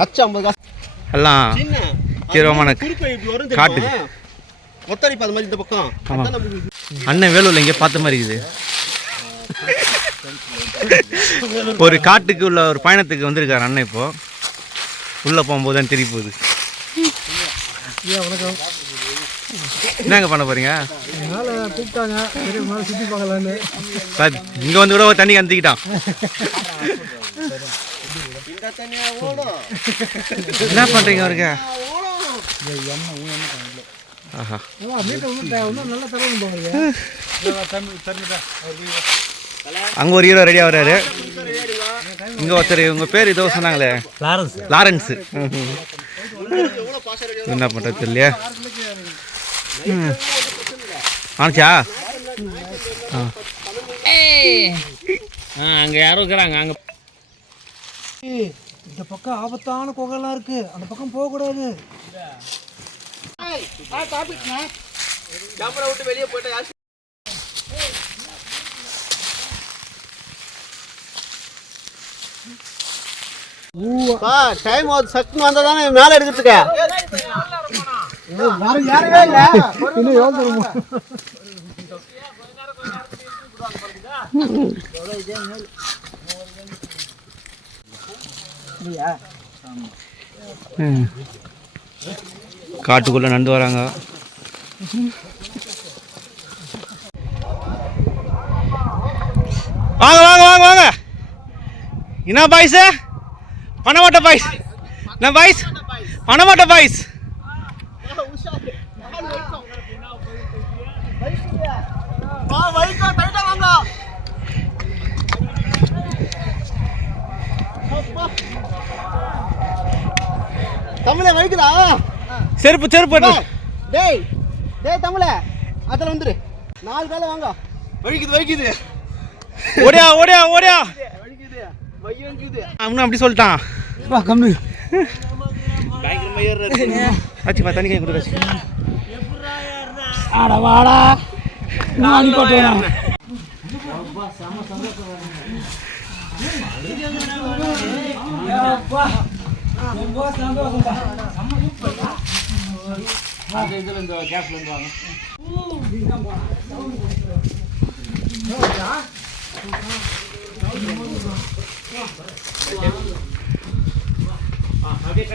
லட்சம் ஐம்பது காசு எல்லாம் தீவிரமான காட்டு. ஒத்தரிப்பு அது மாதிரி இந்த பக்கம் அண்ணன் வேலூர்ல இங்கே பார்த்த மாதிரி இருக்குது. ஒரு காட்டுக்கு உள்ள ஒரு பயணத்துக்கு வந்திருக்காரு அண்ணன் இப்போ. உள்ள போகும்போது தான் தெரிய போகுது. என்னங்க பண்ண போறீங்க? கூப்பிட்டாங்க. சரி மேலே சுற்றி பார்க்கலான்னு. சார் இங்க வந்து கூட ஒரு தண்ணி கந்திக்கிட்டான் என்ன பண்றீங்க அவருக்கு? ஆஹா. அங்க ஒரு ஹீரோ ரெடி ஆகுறாரு. இங்க ஒருத்தர் உங்க பேர் ஏதோ சொன்னாங்களே. லாரன்ஸ். லாரன்ஸ். என்ன பண்றது இல்லையா? ஆனிச்சா அங்கே யாரும் இருக்கிறாங்க அங்கே. இந்த பக்கம் ஆபத்தான குகைலாம் இருக்கு. அந்த பக்கம் போகக்கூடாது கேமரா விட்டு வெளியே போயிட்டா டைம் சக்குன்னு வந்தால் தானே மேலே எடுக்கிறதுக்கு காட்டுக்குள்ள நடந்து வராங்க. வாங்க வாங்க வாங்க வாங்க. என்ன பாய்ஸ்? பணமாட்ட பாய்ஸ். என்ன பாய்ஸ்? பணமாட்ட பாய்ஸ். தமிழ வைக்குதா செருப்பு செருப்பு. டேய் டேய் தமிழ அதில் வந்துரு. நாலு கால வாங்க. வலிக்குது வலிக்குது. ஓடியா ஓடியா ஓடியா. வலிக்குது வை வைக்குது அவனும் அப்படி சொல்லிட்டான். வா கம்மி. பயங்கரமா ஏறுறாரு ஆச்சு பா தண்ணி கை கொடுக்காச்சு ஆடா வாடா. நான் இதுல இந்த கேஸ்ல இருந்து வாங்க அப்படியே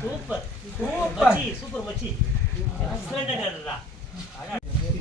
சூப்பர் சூப்பர் மச்சி. சூப்பர். மச்சி எக்ஸலண்ட்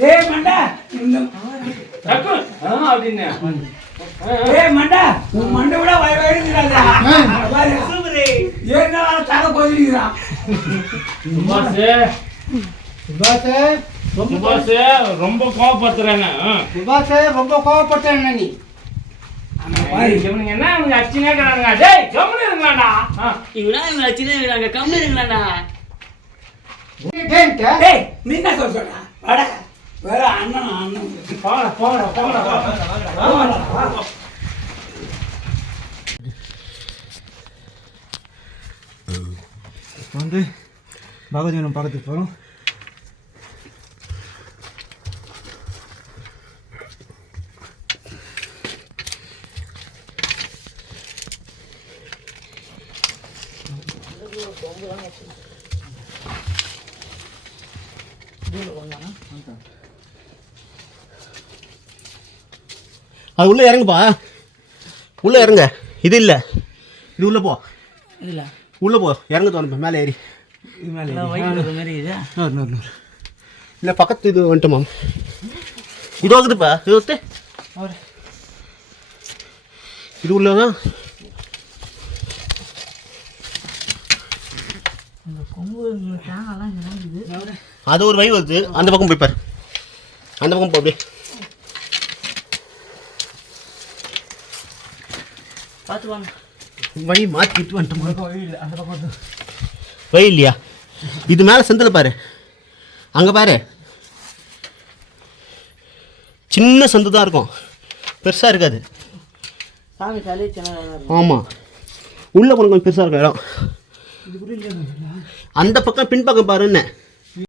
ஏய் மண்டா இந்த ஏய் மண்டா உன் மண்டை விட வய வயதுங்கிறாடா ஏன்னா தர போதிருக்கிறான் ரொம்ப கோவப்படுத்துறாங்க சுபாஷ் ரொம்ப கோவப்பட்டேன் நீ இவனுங்க என்ன இவனுங்க அடிச்சுனே இருக்கிறானுங்க டேய் கம்முனு இருங்களாடா இவனா இவங்க சின்ன வீராங்க கம்மி இருங்களாண்ணா டேய் நீ என்ன சொல்ற சொல்றா? வாடா. வேற அண்ணன் அண்ணன். போங்கடா போங்கடா போங்கடா வந்து பகவதிவனம் பார்க்கறதுக்கு போகிறோம் அது உள்ள இறங்குப்பா. உள்ள இறங்க. இது இல்லை. இது உள்ள போ. இதுல. உள்ள போ. இறங்க தோணும் மேலே ஏறி. இது மேலே வயிற்று மாதிரி இதா நூறு நூறு நூறு. இல்லை பக்கத்து இது வந்துட்டு மாம். இது ஆகுதுப்பா இது ஒத்து. இது உள்ளதான் கொம்பு தேங்காய்லாம் இங்கே இருக்குது அது ஒரு வழி வருது. அந்த பக்கம் போய் பாரு. அந்த பக்கம் போ அப்படியே. வழி மாற்றிட்டு வந்துட்டோம். வழி இல்லையா? இது மேலே செந்தில் பாரு. அங்கே பாரு. சின்ன சந்து தான் இருக்கும். பெருசாக இருக்காது. ஆமாம் உள்ளே கொஞ்சம் கொஞ்சம் பெருசாக இருக்கும் இடம். அந்த பக்கம் பின்பக்கம் பாருன்னு